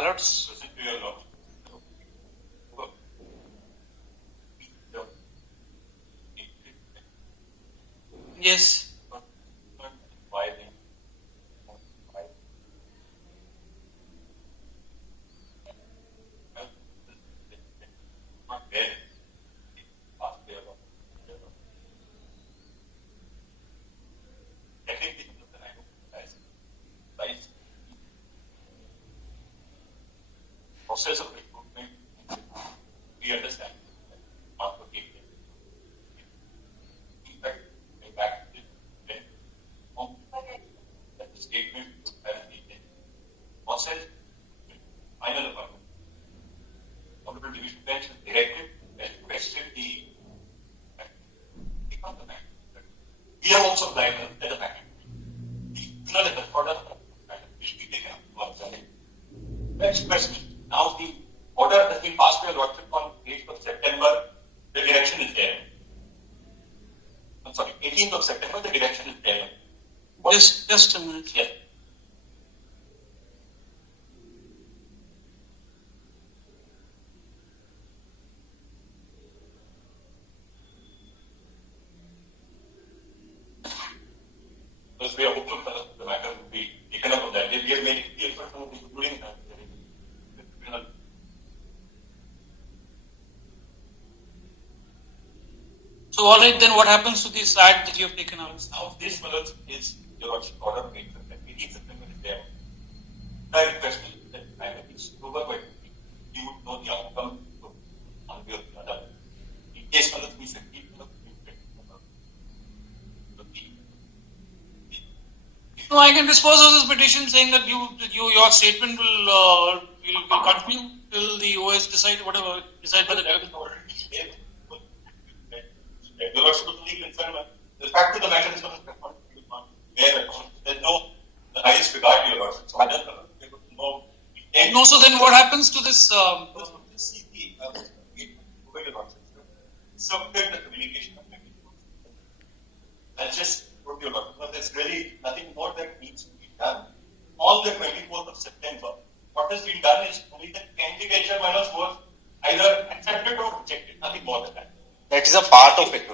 ballots. Yes. Process of recruitment, we understand. In fact, the statement process, final appointment. Honorable Division Bench has directed and requested the we have also applied the packet. The order which we take up. Next question. Now the order has been passed by Lordship on 8th of September. The direction is there. I'm sorry, 18th of September. The direction is there. Just a minute. Yes. Because we are hopeful that the matter will be taken up on that. We have made it effort from including that. So, all right, then what happens to the site that you have taken out? Now, this is your order of 18th September is there. I request that I have this over, but you would know the outcome on the other. In case we said No, I can dispose of this petition saying that your statement will continue till the OS decide whatever decide by the time. The Lordship was only concerned with the fact of the matter is not where there's no the highest regard to your Lordship. So I don't know. No, so then what happens to this? Submit the communication of That's just what your Lordship. There's really nothing more that needs to be done. On the 24th of September, what has been done is only the candidature was either accepted or rejected. Nothing more than that. That is a part of it.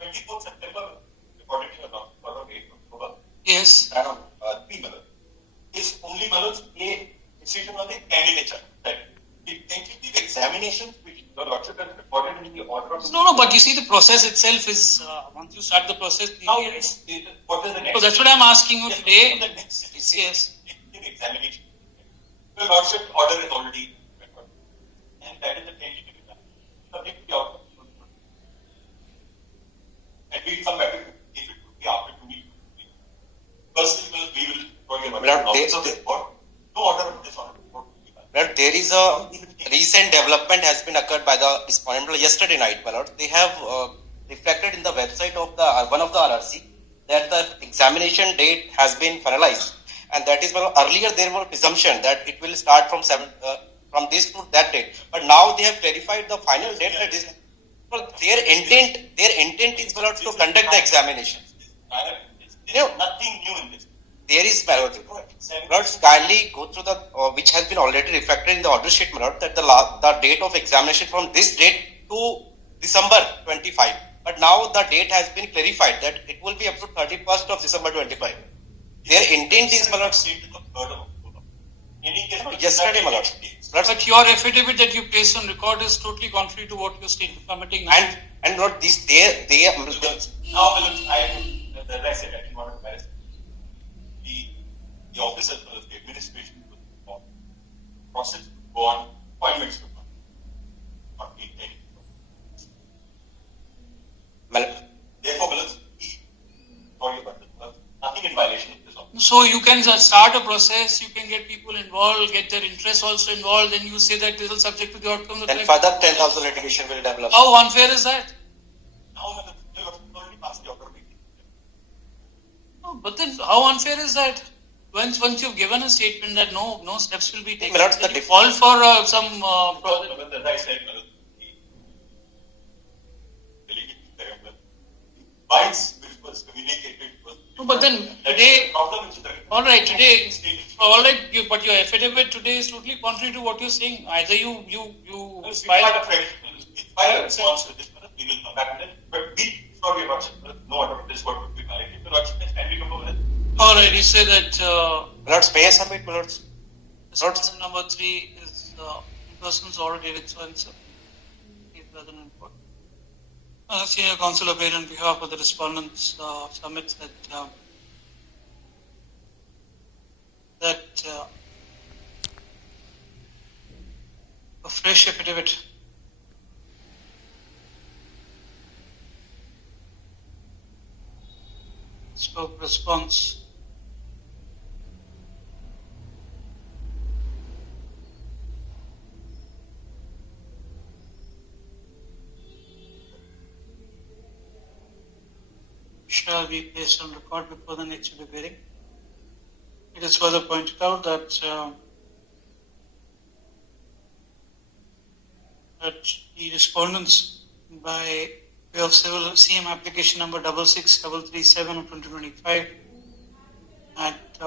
24th September, according to the order of 8th October. Yes. 3 ballots. Is only ballots a decision on the candidature. Right. The tentative examinations which the Lordship has recorded in the order of. No, but you see the process itself is, once you start the process. Now, what is the next? So that's what I'm asking you today. The next yes. Tentative examination. The Lordship order is already recorded. And that is the tentative examination. The outcome. And we'll come back if it would be after 2 weeks. Personally, we will talk about no order of this order. But there is a recent development has been occurred by the respondent yesterday night. They have reflected in the website of the one of the RRC that the examination date has been finalized, and that is earlier there was presumption that it will start from this to that date, but now they have clarified the final date that is. Their intent is to conduct the examination. There is nothing new in this. There is kindly go through the which has been already reflected in the order sheet, that the date of examination from this date to December 25. But now the date has been clarified that it will be up to 31st of December 25. Their intent is yesterday, But your affidavit that you place on record is totally contrary to what you stated permitting. And not this they now as I said, I didn't want to embarrass the office as well as the administration process go on appointments to not be any. Therefore, sorry about this. Nothing in violation of this office. So you can start a process, you can get people involved, get their interests also involved, then you say that this is subject to the outcome of the then further 10,000 litigation will develop. How unfair is that? Now they have already passed the order of meeting. No, but then how unfair is that? Once you've given a statement that no steps will be taken, then you fall for some As I said, vice which was communicated was No, but then today, problem which is there. all right, today, all right, but your affidavit today is totally contrary to what you're saying. Either you It's file not a fair. If file a response to this, we will come back to that. But we, sorry about it. No order. This is what would be collected. If you're watching it, and we come over with it. all right, you say that Lords, may I submit, Lords? response number 3 is person's order dated so and so. Is rather than important. Senior counsel appeared on behalf of the respondents submits that a fresh affidavit scope response shall be placed on record before the next hearing. It is further pointed out that the respondents by way of civil CM application number 66337 of 2025 at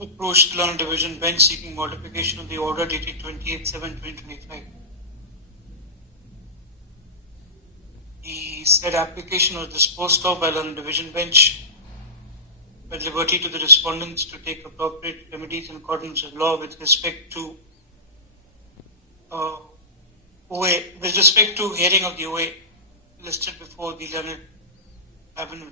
approached the Learned Division bench seeking modification of the order dated 28/7/2025. The said application was disposed of by Learned Division bench with liberty to the respondents to take appropriate remedies in accordance with law with respect to hearing of the OA listed before the Learned Tribunal.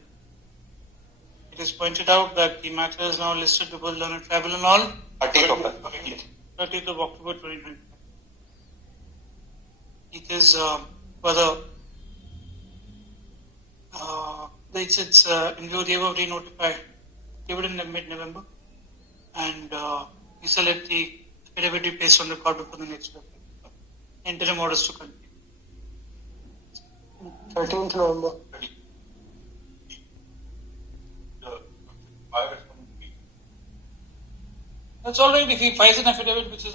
It is pointed out that the matter is now listed before the Learned Tribunal on 30th of October 2025. It is further it's in view they were re-notified in mid-November, and we shall let the affidavit be placed on record before the next week. Interim orders to continue. 13th November. That's all right if he files an affidavit which is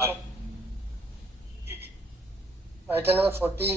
Item number 40 is